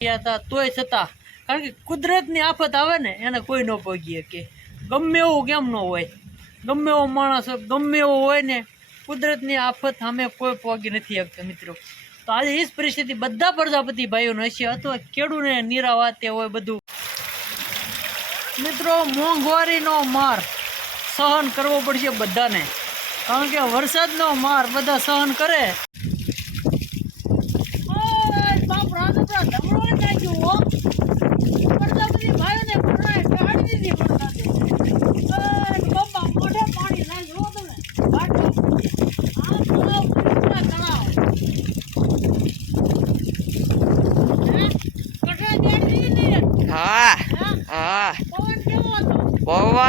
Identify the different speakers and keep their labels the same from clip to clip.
Speaker 1: હતા, તોય છતાં કારણ કે કુદરતની આફત આવે ને, એને કોઈ ન ભોગી શકે. ગમે એવું કેમ ન હોય. ગમે એવો માણસ ગમે એવો હોય ને, કુદરતની આફત સામે કોઈ પોગી નથી શકતો, મિત્રો. તો આજે એ જ પરિસ્થિતિ બધા પ્રજાપતિ ભાઈઓનો હશે, અથવા ખેડૂને નિરાવાતે હોય બધું. મિત્રો, મોંઘવારીનો માર સહન કરવો પડશે બધાને. કારણ કે વરસાદનો માર બધા સહન કરે ઓય, બાપ રાજપરા ધમડો ય નાખ્યો હો. પ્રજાપતિ ભાઈઓને પૂરાય કાઢી દીધી વરસાદે. ઓય, બાપા, મોઢે પાણી નાખ્યું હો તમે. બાટલો. આ તળાવ પૂરા તળાવ. હે? કઠે દેડી દીધી ને?
Speaker 2: હા
Speaker 1: હે?
Speaker 2: હા
Speaker 1: પવન કેવો હતો?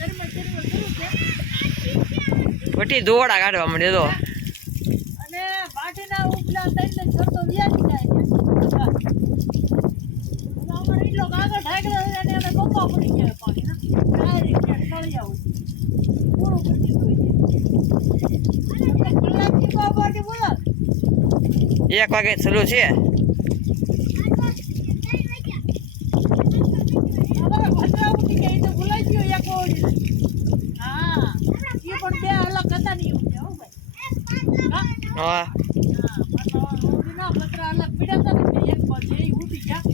Speaker 1: ઝરમર ઝરમર હું છે.
Speaker 2: બધી દોડા કાઢવા માંડે તો
Speaker 1: અને ભાટીના ઉપલા થઈને છતો વ્યાજી જાય અમારે એટલો કાગળ છે અને અમે પપ્પા પડી ગયા પાણી. ડાયરેક્ટ. પૂરું કરી દીધું કલાકની બોલો.
Speaker 2: એક વાગે ચાલુ છે
Speaker 1: અમારા ભદ્રા ઉઠી ગયા, એ તો હવે એક. હા. એ પણ બે અલગ હતા નહીં એવું છે, હો ભાઈ. હા.
Speaker 2: હા
Speaker 1: હા, પણ ઓલી ના પતરા અલગ પડ્યા હતા ને એટલે એક બાજુ એ ઉડી ગયા.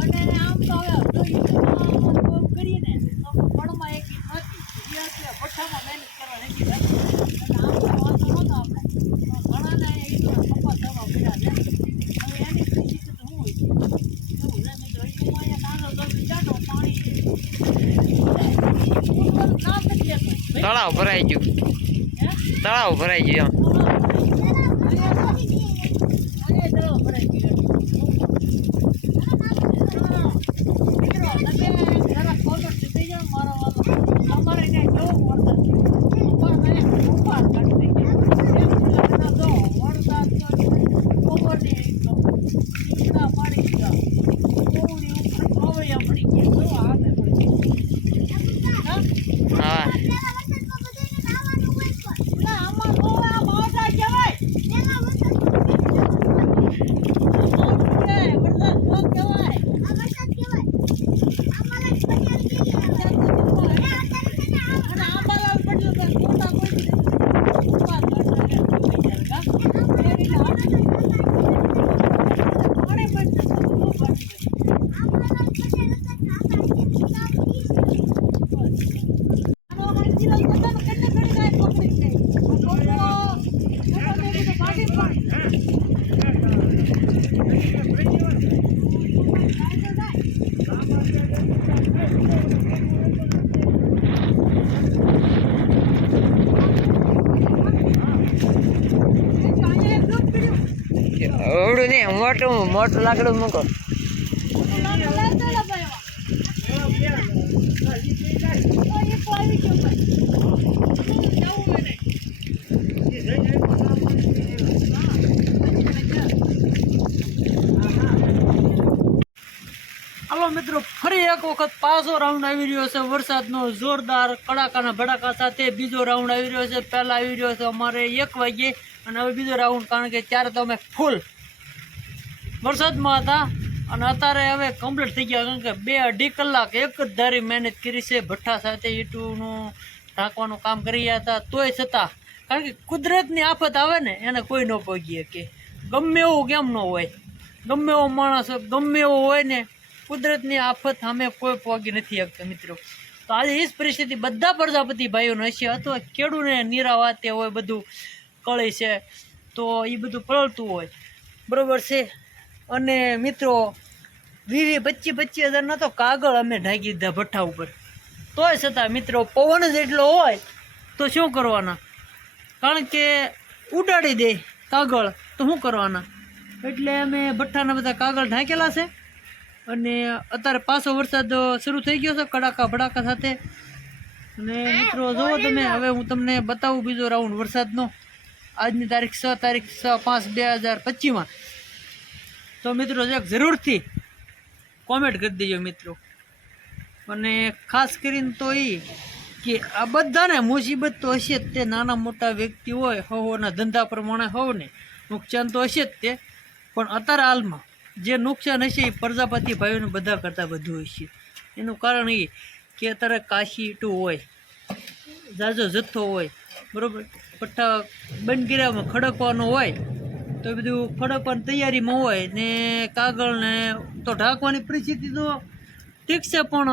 Speaker 1: અને આમ તો હવે જો યુટ્યુબમાં કોમ કરીએ ને તો પણમાં એક ઈ નથી. એ એટલે ભઠ્ઠામાં મહેનત કરવા નથી જતી. એટલે આમ તો વાંધો નહોતો આપણે. પણ ઘણાને ઈ તો કપાસ થવા પડ્યા છે. હવે એની પરિસ્થિતિ તો શું હોય છે? એવું છે મિત્રો. ઈ તો અહીંયા નાનો દોડી જાતો, પાણી ઉડવાનું નામ નથી લેતું. ભાઈ,
Speaker 2: તળાવ ભરાઈ ગયું? તળાવ ભરાઈ ગયું નહીં મોટું મોટું લાકડું મૂકો.
Speaker 1: હાલો મિત્રો, ફરી એક વખત પાછો રાઉન્ડ આવી રહ્યો છે. વરસાદનો જોરદાર કડાકાના ભડાકા સાથે બીજો રાઉન્ડ આવી રહ્યો છે. પહેલાં આવી રહ્યો છે અમારે એક વાગ્યે અને હવે બીજો રાઉન્ડ કારણ કે ત્યારે તો અમે ફૂલ વરસાદમાં હતા અને અત્યારે હવે કમ્પ્લીટ થઈ ગયા, કારણ કે બે અઢી કલાક એક જ ધારી મહેનત કરી છે. ભઠ્ઠા સાથે ઈંટુનું ઢાંકવાનું કામ કરી રહ્યા હતા. તોય છતાં, કારણ કે કુદરતની આફત આવે ને, એને કોઈ ન પહોંચી શકે. ગમે એવું કેમ ન હોય. ગમે એવો માણસ ગમે એવો હોય ને, કુદરતની આફત સામે કોઈ પહોંચી નથી શકતો મિત્રો. તો આજે એ જ પરિસ્થિતિ બધા પ્રજાપતિ ભાઈઓનો હશે, અથવા ખેડૂને નિરાવાતે હોય, બધું કળી છે, તો એ બધું પલળતું હોય. બરાબર છે? અને મિત્રો વીસ પચીસ પચીસ હજારના તો કાગળ અમે ઢાંકી દીધા ભઠ્ઠા ઉપર. તોય છતાં મિત્રો, પવન જ એટલો હોય, તો શું કરવાના? કારણ કે ઉડાડી દે કાગળ, તો શું કરવાના? એટલે અમે ભઠ્ઠાના બધા કાગળ ઢાંકેલા છે. અને અત્યારે પાછો વરસાદ શરૂ થઈ ગયો છે, કડાકા ભડાકા સાથે. અને મિત્રો, જુઓ તમે, હવે હું તમને બતાવું બીજો રાઉન્ડ વરસાદનો. આજની તારીખ છ તારીખ છ પાંચ, બે હજાર પચીસમાં. તો મિત્રો એક જરૂરથી કોમેન્ટ કરી દેજો મિત્રો. અને ખાસ કરીને તો એ કે આ બધાને મુસીબત તો હશે જ તે નાના મોટા વ્યક્તિ હોય હોના ધંધા પ્રમાણે હોવને નુકસાન તો હશે જ તે. પણ અત્યારે હાલમાં જે નુકસાન હશે એ પ્રજાપતિ ભાઈઓને બધા કરતાં વધુ હશે. એનું કારણ એ કે અત્યારે કાશી ટુ હોય, ઝાઝો જથ્થો હોય, બરાબર? પઠ્ઠા બંધ ખડકવાનો હોય તો બધું ફટાફટ તૈયારીમાં હોય ને કાગળ ને તો ઢાંકવાની પરિસ્થિતિ તો ઠીક છે, પણ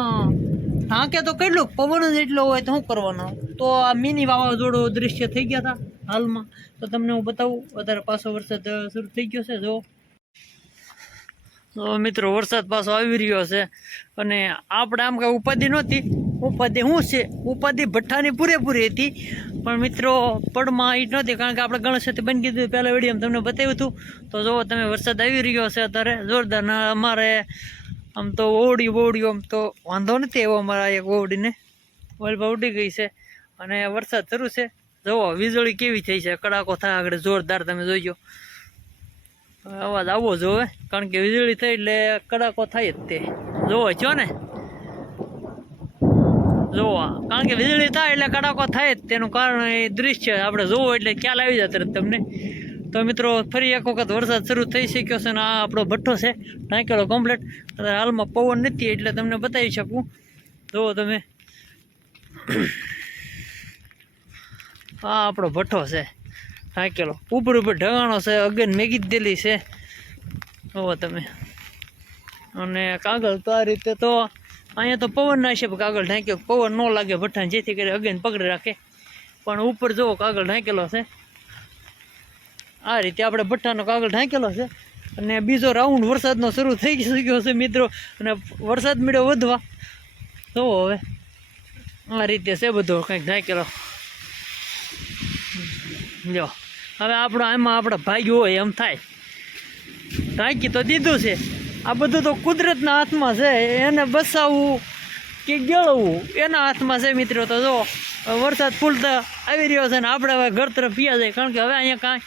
Speaker 1: ઢાંકે તો કેટલું? પવન જ એટલો હોય તો શું કરવાનો? તો આ મિની વાવાઝોડું દૃશ્ય થઈ ગયા હતા હાલમાં. તો તમને હું બતાવું અત્યારે પાછો વરસાદ શરૂ થઈ ગયો છે, જો. તો મિત્રો, વરસાદ પાછો આવી રહ્યો છે. અને આપણે આમ કાંઈ ઉપાધિ નહોતી. ઉપાધિ શું છે? ઉપાધિ ભઠ્ઠાની પૂરેપૂરી હતી. પણ મિત્રો, પડમાં ઈટ નહોતી કારણ કે આપણે ગણેશ બંધ કીધું પહેલાં વીડિયો તમને બતાવ્યું હતું. તો જુઓ, તમે વરસાદ આવી રહ્યો છે અત્યારે, જોરદાર. અમારે આમ તો ઓવડી ઓવડી આમ તો વાંધો નથી એવો અમારા એક ઓવડીને વલભા ઉડી ગઈ છે અને વરસાદ શરૂ છે. જુઓ, વીજળી કેવી થઈ છે, કડાકો થાય આગળ, જોરદાર તમે જોઈજો અવાજ આવવો જોવે કારણ કે વીજળી થઈ એટલે કડાકો થાય જ તે. જોવો છો ને. જોવો કારણ કે વીજળી થાય એટલે કડાકો થાય જ. તેનું કારણ એ દૃશ્ય આપણે જોવો એટલે ખ્યાલ આવી જાય તરત તમને. તો મિત્રો, ફરી એક વખત વરસાદ શરૂ થઈ શક્યો છે અને આ આપણો ભઠ્ઠો છે. ટાંકેલો કમ્પ્લેટ અત્યારે હાલમાં પવન નથી એટલે તમને બતાવી શકું. જુઓ તમે. આ આપણો ભઠ્ઠો છે. ટાંકેલો ઉપર ઉપર ઢગાણો છે. અગન મેગી દેલી છે. જુઓ તમે. અને કાગળ તો આ રીતે તો અહીંયા તો પવન ના છે કાગળ ઢાંક્યો. પવન ન લાગે ભઠ્ઠાને જેથી કરી અગેન પકડી રાખે. પણ ઉપર જુઓ કાગળ ઢાંકેલો છે. આ રીતે આપણે ભઠ્ઠાનો કાગળ ઢાંકેલો છે. અને બીજો રાઉન્ડ વરસાદનો શરૂ થઈ ગયો છે, મિત્રો. અને વરસાદ મળ્યો વધવા. તો હવે આ રીતે છે બધો કંઈક ઢાંકેલો. જો, હવે આપણો, આમાં આપણે ભાગ્યું હોય એમ થાય. ઢાંકી તો દીધું છે. આ બધું તો કુદરતના હાથમાં છે, એને બસાવવું કે ગેળવવું એના હાથમાં છે મિત્રો. તો જો, વરસાદ ફૂલતા આવી રહ્યો છે ને આપણે હવે ઘર તરફ પીયા જાય કારણ કે હવે અહીંયા કાંઈ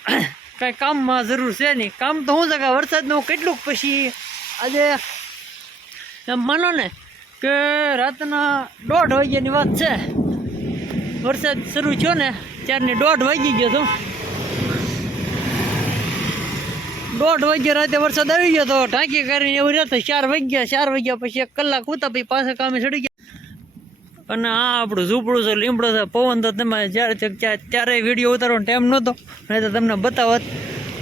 Speaker 1: કાંઈ કામમાં જરૂર છે નહીં. કામ તો શું છે વરસાદનું કેટલુંક પછી આજે એમ માનો ને કે રાતના દોઢ વાગ્યાની વાત છે. વરસાદ શરૂ થયો ને, ત્યારની દોઢ વાગી ગયો તો દોઢ વાગ્યા રાતે વરસાદ આવી ગયો તો ટાંકી કરીને એવું રહેતો. ચાર વાગ્યા ચાર વાગ્યા પછી એક કલાક ઉતા પછી પાછા કામે ચડી ગયા. અને આ આપણું ઝૂંપડું છે, લીમડો છે, પવન તો તમે જ્યારે ત્યારે વીડિયો ઉતારવાનો ટાઈમ નહોતો. નહીં તો તમને બતાવત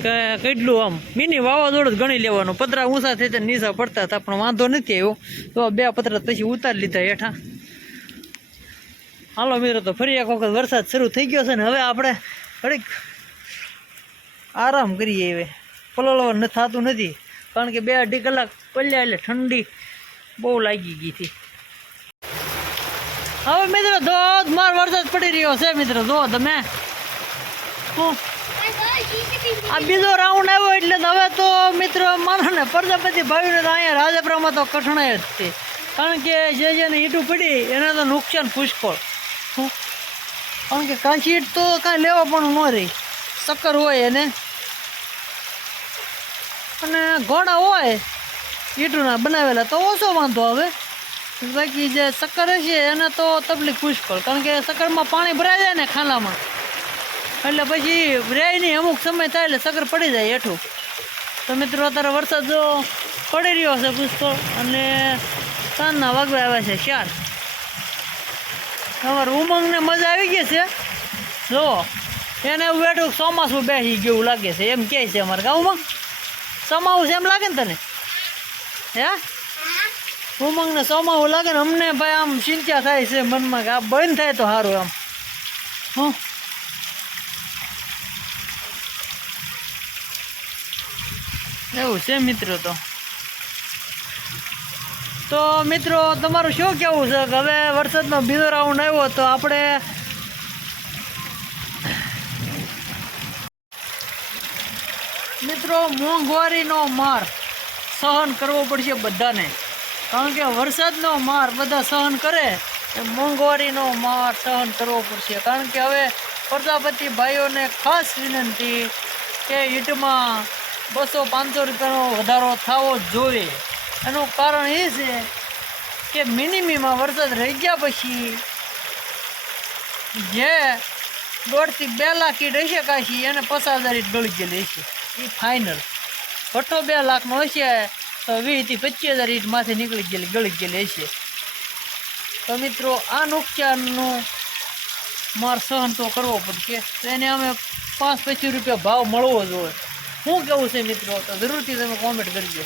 Speaker 1: કે કેટલું આમ મિની વાવાઝોડું જ ગણી લેવાનું. પતરા ઊંચા થઈ ત્યાં નીચા પડતા હતા, પણ વાંધો નથી આવ્યો. તો બે પતરા પછી ઉતારી લીધા હેઠા. હાલો મિત્રો, તો ફરી એક વખત વરસાદ શરૂ થઈ ગયો છે ને હવે આપણે ઘડીક આરામ કરીએ હવે. પલળવાનું ન થતું નથી. કારણ કે બે અઢી કલાક પડ્યા એટલે ઠંડી બહુ લાગી ગઈ હતી. હવે મિત્રો ધોધમાર વરસાદ પડી રહ્યો છે મિત્રો, જો તમે. હું આ બીજો રાઉન્ડ આવ્યો એટલે તો હવે તો મિત્રો માનો ને પ્રજાપતિ ભાવીને તો અહીંયા રાજપરામાં તો કઠણાઈ જ છે કારણ કે જે જેને ઈંટું પડી એને તો નુકસાન પુષ્કળ. શું કારણ કે કાચી ઈંટ તો કાંઈ લેવા પણ ન રહી. શક્કર હોય એને. અને ઘોડા હોય, ઈટુના બનાવેલા, તો ઓછો વાંધો આવે. બાકી જે શક્કર હશે, એને તો તકલીફ પુષ્કળ, કારણ કે શક્કરમાં પાણી ભરાઈ જાય ને ખાલામાં. એટલે પછી રહે નહીં અમુક સમય થાય એટલે શક્કર પડી જાય હેઠું. તો મિત્રો, અત્યારે વરસાદ જો પડી રહ્યો છે પુષ્કળ, અને સાંજના વાગવા આવ્યા છે ચાર. તમારે ઉમંગને મજા આવી ગઈ છે. જો એને એવું બેઠું ચોમાસું બેસી ગયું લાગે છે, એમ કહે છે અમારે ગામમાં. સમાવું છે એમ લાગે ને તને? હે? ઉમંગને સમાવું લાગે ને અમને ભાઈ આમ ચિંતા થાય છે મનમાં કે આ બંધ થાય તો સારું આમ હં? એવું છે મિત્રો તો. તો મિત્રો, તમારું શું કહેવું છે હવે વરસાદનો બીજો રાઉન્ડ આવ્યો તો આપણે મિત્રો, મોંઘવારીનો માર સહન કરવો પડશે બધાને. કારણ કે વરસાદનો માર બધા સહન કરે, એ મોંઘવારીનો માર સહન કરવો પડશે. કારણ કે હવે પ્રજાપતિ ભાઈઓને ખાસ વિનંતી કે ઈંટમાં બસો પાંચસો રૂપિયાનો વધારો થવો જોઈએ. એનું કારણ એ છે કે મિનિમીમાં વરસાદ રહી ગયા પછી જે દોઢથી બે લાખ કીટ હશે કાશી એને પચાસ હજાર ગળી ગયેલી હશે એ ફાઇનલ ભઠ્ઠો બે લાખનો હશે, તો વીસથી પચીસ હજાર ઈટ માથે નીકળી ગયેલી, ગળી ગયેલી હશે. તો મિત્રો, આ નુકસાનનું માર સહન તો કરવો પડશે, તો એને અમે પાંચ પચીસ રૂપિયા ભાવ મળવો જોઈએ. શું કેવું છે મિત્રો, તો જરૂરથી તમે કોમેન્ટ કરજો.